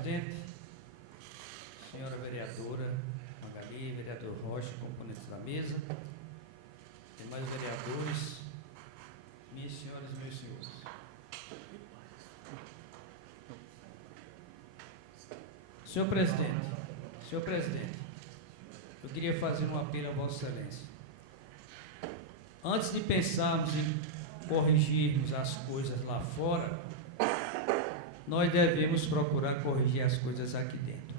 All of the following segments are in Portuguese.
presidente, senhora vereadora Magali, vereador Rocha, componentes da mesa, demais vereadores, minhas senhoras e meus senhores. Senhor presidente, eu queria fazer um apelo a Vossa Excelência. Antes de pensarmos em corrigirmos as coisas lá fora, nós devemos procurar corrigir as coisas aqui dentro.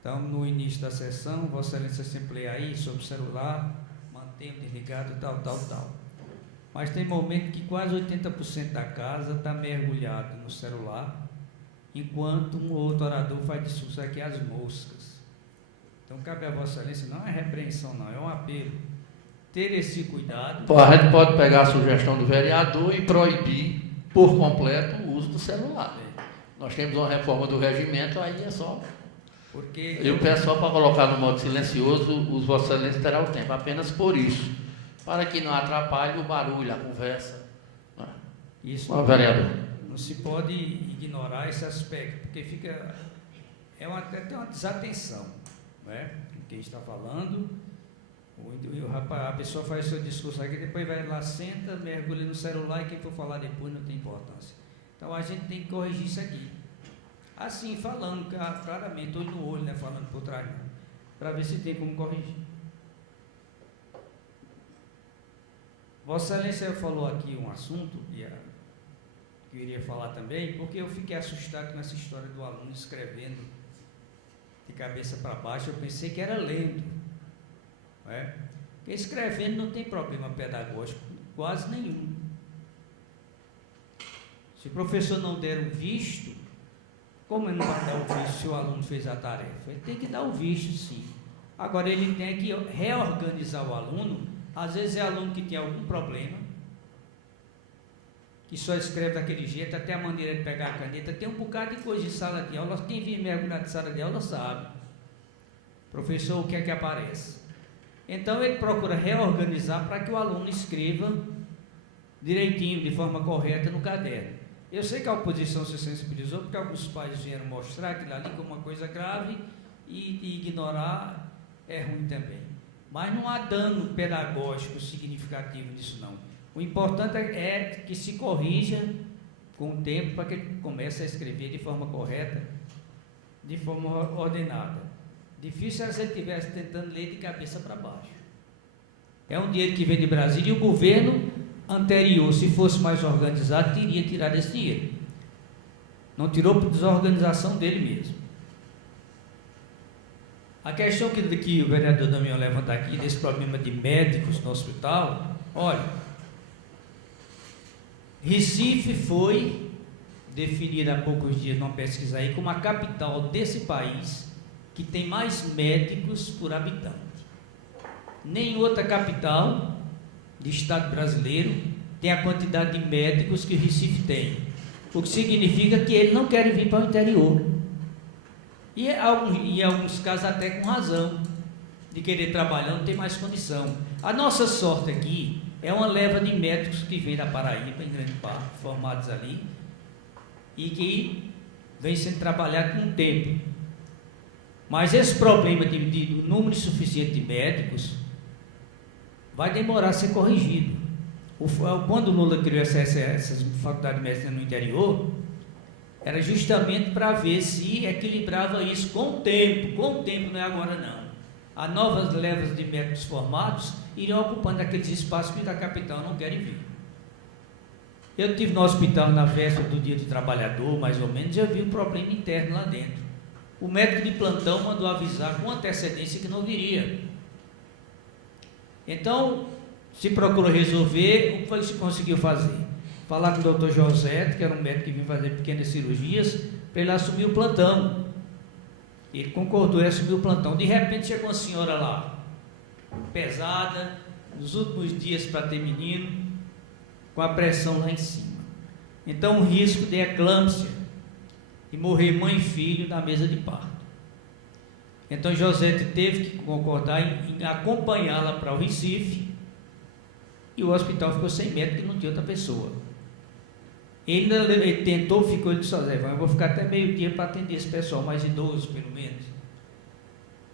Então, no início da sessão, Vossa Excelência sempre lê aí sobre o celular, mantenha desligado, tal. Mas tem momento que quase 80% da casa está mergulhado no celular, enquanto um outro orador faz discurso aqui às moscas. Então, cabe a Vossa Excelência, não é repreensão não, é um apelo, ter esse cuidado. A gente pode pegar a sugestão do vereador e proibir por completo o uso do celular. Nós temos uma reforma do regimento, aí é só... Porque eu peço só para colocar no modo silencioso, os Vossa Excelência terá o tempo, apenas por isso, para que não atrapalhe o barulho, a conversa. Isso vereador. Não se pode ignorar esse aspecto, porque fica... até uma desatenção, né? Quem está falando, a pessoa faz seu discurso aqui, depois vai lá, senta, mergulha no celular e quem for falar depois não tem importância. Então a gente tem que corrigir isso aqui. Assim, falando claramente, olho no olho, né? Falando por trás, para ver se tem como corrigir. Vossa Excelência falou aqui um assunto que eu iria falar também, porque eu fiquei assustado com essa história do aluno escrevendo de cabeça para baixo. Eu pensei que era lendo, não é? Porque escrevendo não tem problema pedagógico, quase nenhum. Se o professor não der o visto, como ele não vai dar o visto se o aluno fez a tarefa? Ele tem que dar o visto, sim. Agora, ele tem que reorganizar o aluno. Às vezes é aluno que tem algum problema, que só escreve daquele jeito, até a maneira de pegar a caneta. Tem um bocado de coisa de sala de aula. Quem vir mergulhar de sala de aula sabe. Professor, o que é que aparece? Então, ele procura reorganizar para que o aluno escreva direitinho, de forma correta no caderno. Eu sei que a oposição se sensibilizou, porque alguns pais vieram mostrar aquilo ali como uma coisa grave e ignorar é ruim também. Mas não há dano pedagógico significativo nisso, não. O importante é que se corrija com o tempo para que ele comece a escrever de forma correta, de forma ordenada. Difícil é se ele estivesse tentando ler de cabeça para baixo. É um dinheiro que vem de Brasília e o governo anterior, se fosse mais organizado, teria tirado esse dinheiro. Não tirou por desorganização dele mesmo. A questão que o vereador Damião levanta aqui, desse problema de médicos no hospital, olha, Recife foi definida há poucos dias numa pesquisa aí como a capital desse país que tem mais médicos por habitante. Nem outra capital de estado brasileiro tem a quantidade de médicos que o Recife tem, o que significa que eles não querem vir para o interior, e em alguns casos até com razão, de querer trabalhar, não tem mais condição. A nossa sorte aqui é uma leva de médicos que vem da Paraíba, em grande parte, formados ali, e que vem sendo trabalhado com o tempo. Mas esse problema de número insuficiente de médicos vai demorar a ser corrigido. Quando o Lula criou essas faculdades de medicina no interior, era justamente para ver se equilibrava isso com o tempo não é agora não. As novas levas de médicos formados iriam ocupando aqueles espaços que da capital não querem vir. Eu estive no hospital na véspera do Dia do Trabalhador, mais ou menos, e eu vi um problema interno lá dentro. O médico de plantão mandou avisar com antecedência que não viria. Então, se procurou resolver, o que foi que se conseguiu fazer? Falar com o doutor José, que era um médico que vinha fazer pequenas cirurgias, para ele assumir o plantão. Ele concordou em assumir o plantão. De repente chegou uma senhora lá, pesada, nos últimos dias para ter menino, com a pressão lá em cima. Então, o risco de eclâmpsia, de morrer mãe e filho na mesa de parto. Então, José teve que concordar em acompanhá-la para o Recife, e o hospital ficou sem médico e não tinha outra pessoa. Ele tentou, ficou, ele disse: Zé, eu vou ficar até meio-dia para atender esse pessoal mais idoso, pelo menos.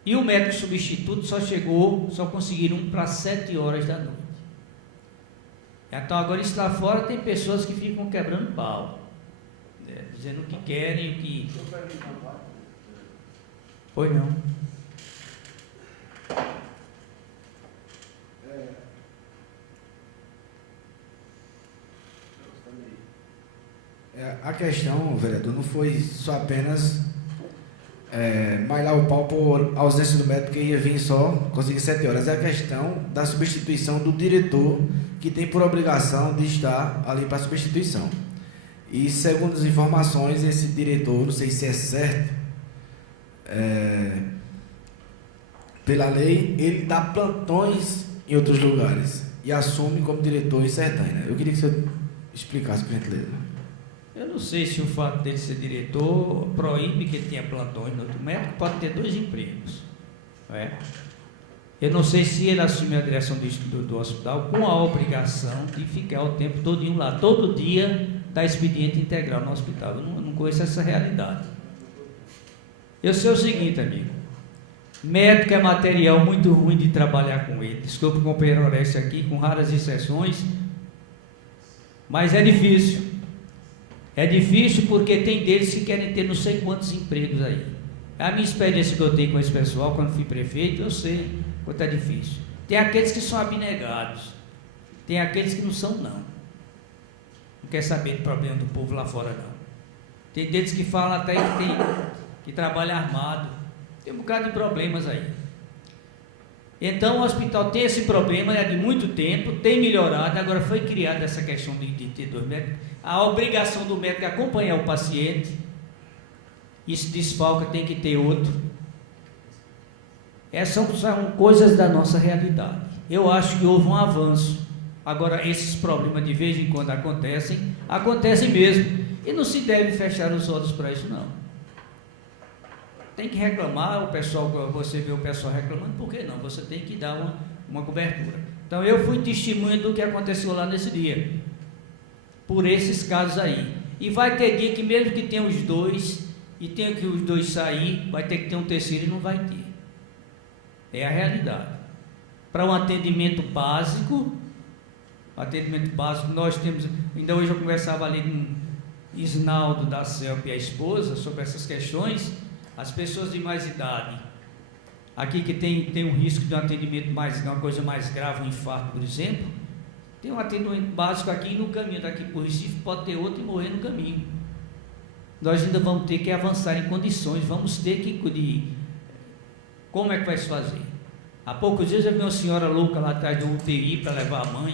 E o médico substituto só conseguiram um para 7 horas da noite. Então agora isso lá fora tem pessoas que ficam quebrando pau, né, dizendo o que querem, o que... Pois não. A questão, vereador, não foi só apenas malhar o pau por ausência do médico que ia vir só conseguir 7 horas. É a questão da substituição do diretor, que tem por obrigação de estar ali para substituição. E segundo as informações, esse diretor, não sei se é certo, pela lei, ele dá plantões em outros lugares e assume como diretor em Sertânia. Eu queria que o senhor explicasse, por gentileza. Eu não sei se o fato dele ser diretor proíbe que ele tenha plantões no outro médico, pode ter 2 empregos. Não é? Eu não sei se ele assume a direção do hospital com a obrigação de ficar o tempo todinho lá, todo dia, dar expediente integral no hospital. Eu não conheço essa realidade. Eu sei o seguinte, amigo: médico é material muito ruim de trabalhar com ele. Desculpe o companheiro Orestes aqui, com raras exceções, mas é difícil. É difícil porque tem deles que querem ter não sei quantos empregos aí. A minha experiência que eu tenho com esse pessoal, quando fui prefeito, eu sei quanto é difícil. Tem aqueles que são abnegados, tem aqueles que não são, não. Não quer saber do problema do povo lá fora, não. Tem deles que falam até que trabalha armado. Tem um bocado de problemas aí. Então o hospital tem esse problema, é de muito tempo, tem melhorado. Agora foi criada essa questão de ter 2 médicos. A obrigação do médico é acompanhar o paciente. Isso desfalca, tem que ter outro. Essas são coisas da nossa realidade. Eu acho que houve um avanço. Agora esses problemas de vez em quando acontecem mesmo. E não se deve fechar os olhos para isso, não. Tem que reclamar, você vê o pessoal reclamando, por que não? Você tem que dar uma cobertura. Então eu fui testemunha do que aconteceu lá nesse dia, por esses casos aí. E vai ter dia que mesmo que tenha os 2, e tenha que os 2 sair, vai ter que ter um terceiro e não vai ter. É a realidade. Para um atendimento básico, nós temos, ainda hoje eu conversava ali com Isnaldo da CELP e a esposa sobre essas questões. As pessoas de mais idade, aqui que tem um risco de um atendimento uma coisa mais grave, um infarto, por exemplo, tem um atendimento básico aqui no caminho daqui para o Recife, pode ter outro e morrer no caminho. Nós ainda vamos ter que avançar em condições, vamos ter que... Como é que vai se fazer? Há poucos dias eu vi uma senhora louca lá atrás do UTI para levar a mãe,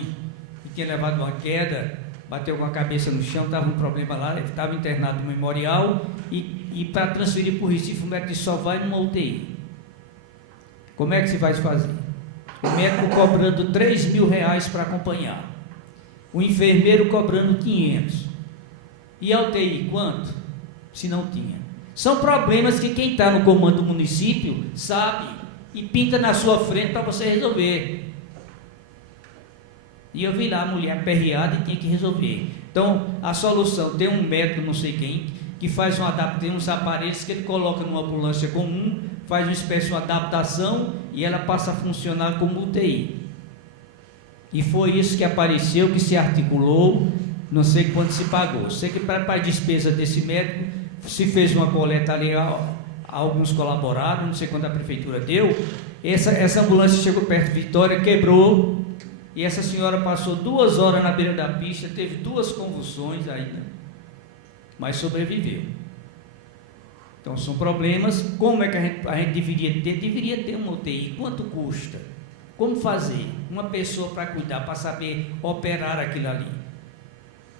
que tinha levado uma queda, bateu com a cabeça no chão, estava um problema lá, estava internado no memorial, e para transferir para o Recife, o médico só vai numa UTI. Como é que se vai fazer? O médico cobrando R$3.000 para acompanhar, o enfermeiro cobrando 500, e a UTI quanto? Se não tinha. São problemas que quem está no comando do município sabe e pinta na sua frente para você resolver. E eu vi lá a mulher aperreada e tinha que resolver. Então a solução, tem um médico não sei quem que faz tem uns aparelhos que ele coloca numa ambulância comum, faz uma espécie de adaptação e ela passa a funcionar como UTI. E foi isso que apareceu, que se articulou, não sei quanto se pagou. Sei que para a despesa desse médico se fez uma coleta ali, alguns colaboraram, não sei quanto a prefeitura deu. Essa ambulância chegou perto de Vitória, quebrou, e essa senhora passou 2 horas na beira da pista, teve 2 convulsões ainda, mas sobreviveu. Então são problemas. Como é que a gente deveria ter? Deveria ter uma UTI. Quanto custa? Como fazer? Uma pessoa para cuidar, para saber operar aquilo ali.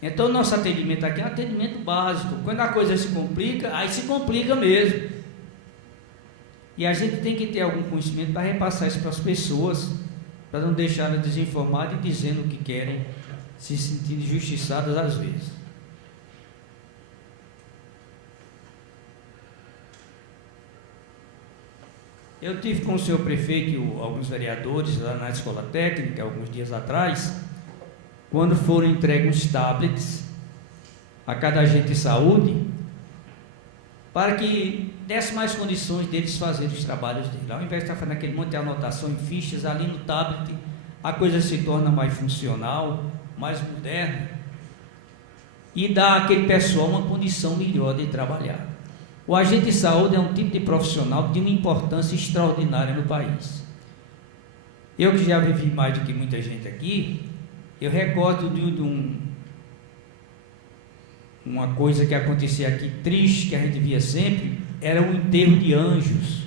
Então nosso atendimento aqui é um atendimento básico. Quando a coisa se complica, aí se complica mesmo. E a gente tem que ter algum conhecimento para repassar isso para as pessoas, para não deixá-las desinformadas e dizendo o que querem, se sentindo injustiçadas às vezes. Eu tive com o senhor prefeito e alguns vereadores lá na escola técnica, alguns dias atrás, quando foram entregues os tablets a cada agente de saúde, para que desse mais condições deles fazerem os trabalhos dele. Ao invés de estar fazendo aquele monte de anotação em fichas ali no tablet, a coisa se torna mais funcional, mais moderna, e dá àquele pessoal uma condição melhor de trabalhar. O agente de saúde é um tipo de profissional de uma importância extraordinária no país. Eu que já vivi mais do que muita gente aqui, eu recordo de uma coisa que acontecia aqui triste, que a gente via sempre, era o enterro de anjos.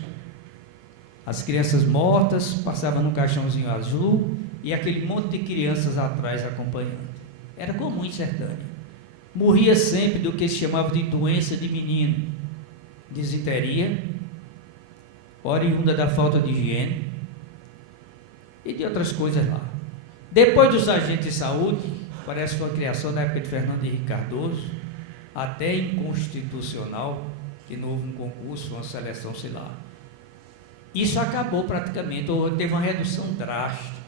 As crianças mortas passavam num caixãozinho azul e aquele monte de crianças atrás acompanhando. Era comum em Sertânia. Morria sempre do que se chamava de doença de menino, disenteria, oriunda da falta de higiene e de outras coisas lá. Depois dos agentes de saúde, parece que foi a criação na época de Fernando Henrique Cardoso, até inconstitucional, que não houve um concurso, uma seleção, sei lá. Isso acabou praticamente, ou teve uma redução drástica.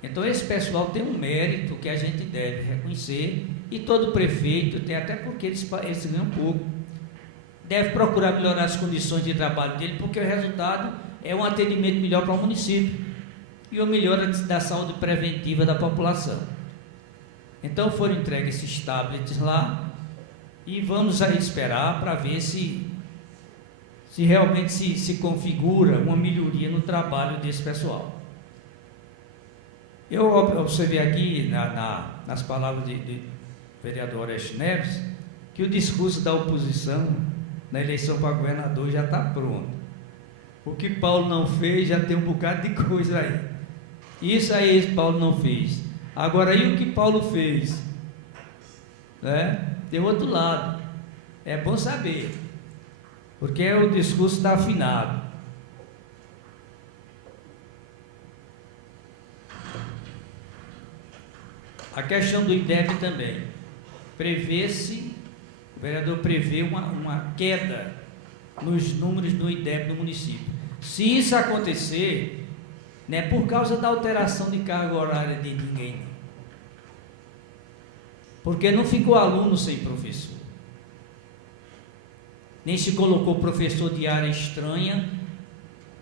Então esse pessoal tem um mérito que a gente deve reconhecer, e todo prefeito tem, até porque eles ganham pouco, deve procurar melhorar as condições de trabalho dele, porque o resultado é um atendimento melhor para o município e uma melhora da saúde preventiva da população. Então foram entregues esses tablets lá e vamos aí esperar para ver se realmente se configura uma melhoria no trabalho desse pessoal. Eu observei aqui nas palavras de vereador Orestes Neves que o discurso da oposição na eleição para governador já está pronto. O que Paulo não fez já tem um bocado de coisa aí. Isso aí Paulo não fez. Agora, e o que Paulo fez? Né? Tem outro lado. É bom saber, porque o discurso está afinado. A questão do IDEB também. O vereador prevê uma queda nos números do IDEB do município. Se isso acontecer, não é por causa da alteração de carga horária de ninguém, não. Porque não ficou aluno sem professor. Nem se colocou professor de área estranha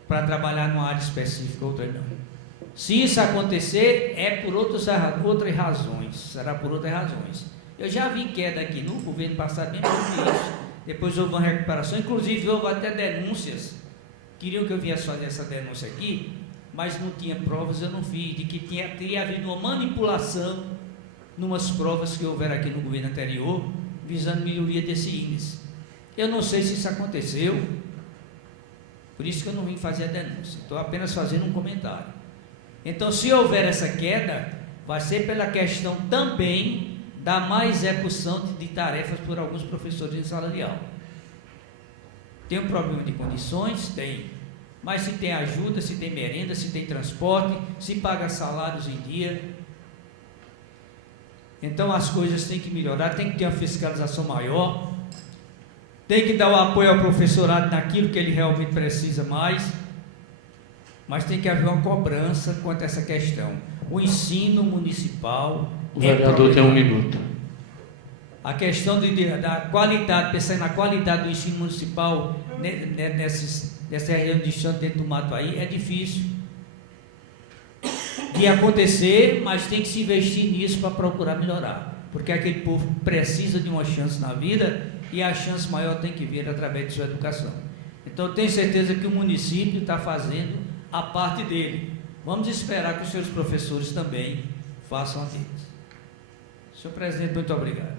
para trabalhar numa área específica, outra não. Se isso acontecer, é por outras razões, será por outras razões. Eu já vi queda aqui no governo passado, bem por isso. Depois houve uma recuperação, inclusive houve até denúncias. Queriam que eu viesse fazer essa denúncia aqui, mas não tinha provas, eu não fiz, de que teria havido uma manipulação numas provas que houveram aqui no governo anterior, visando melhoria desse índice. Eu não sei se isso aconteceu, por isso que eu não vim fazer a denúncia, estou apenas fazendo um comentário. Então, se houver essa queda, vai ser pela questão também da má execução de tarefas por alguns professores em sala de aula. Tem um problema de condições? Tem. Mas se tem ajuda, se tem merenda, se tem transporte, se paga salários em dia. Então as coisas têm que melhorar, tem que ter uma fiscalização maior, tem que dar o apoio ao professorado naquilo que ele realmente precisa mais, mas tem que haver uma cobrança quanto a essa questão. O ensino municipal... O vereador tem 1 minuto. A questão da qualidade, pensar na qualidade do ensino municipal nessa região distante dentro do mato aí, é difícil de acontecer, mas tem que se investir nisso para procurar melhorar, porque aquele povo precisa de uma chance na vida e a chance maior tem que vir através de sua educação. Então eu tenho certeza que o município está fazendo a parte dele. Vamos esperar que os seus professores também façam a deles. Senhor presidente, muito obrigado.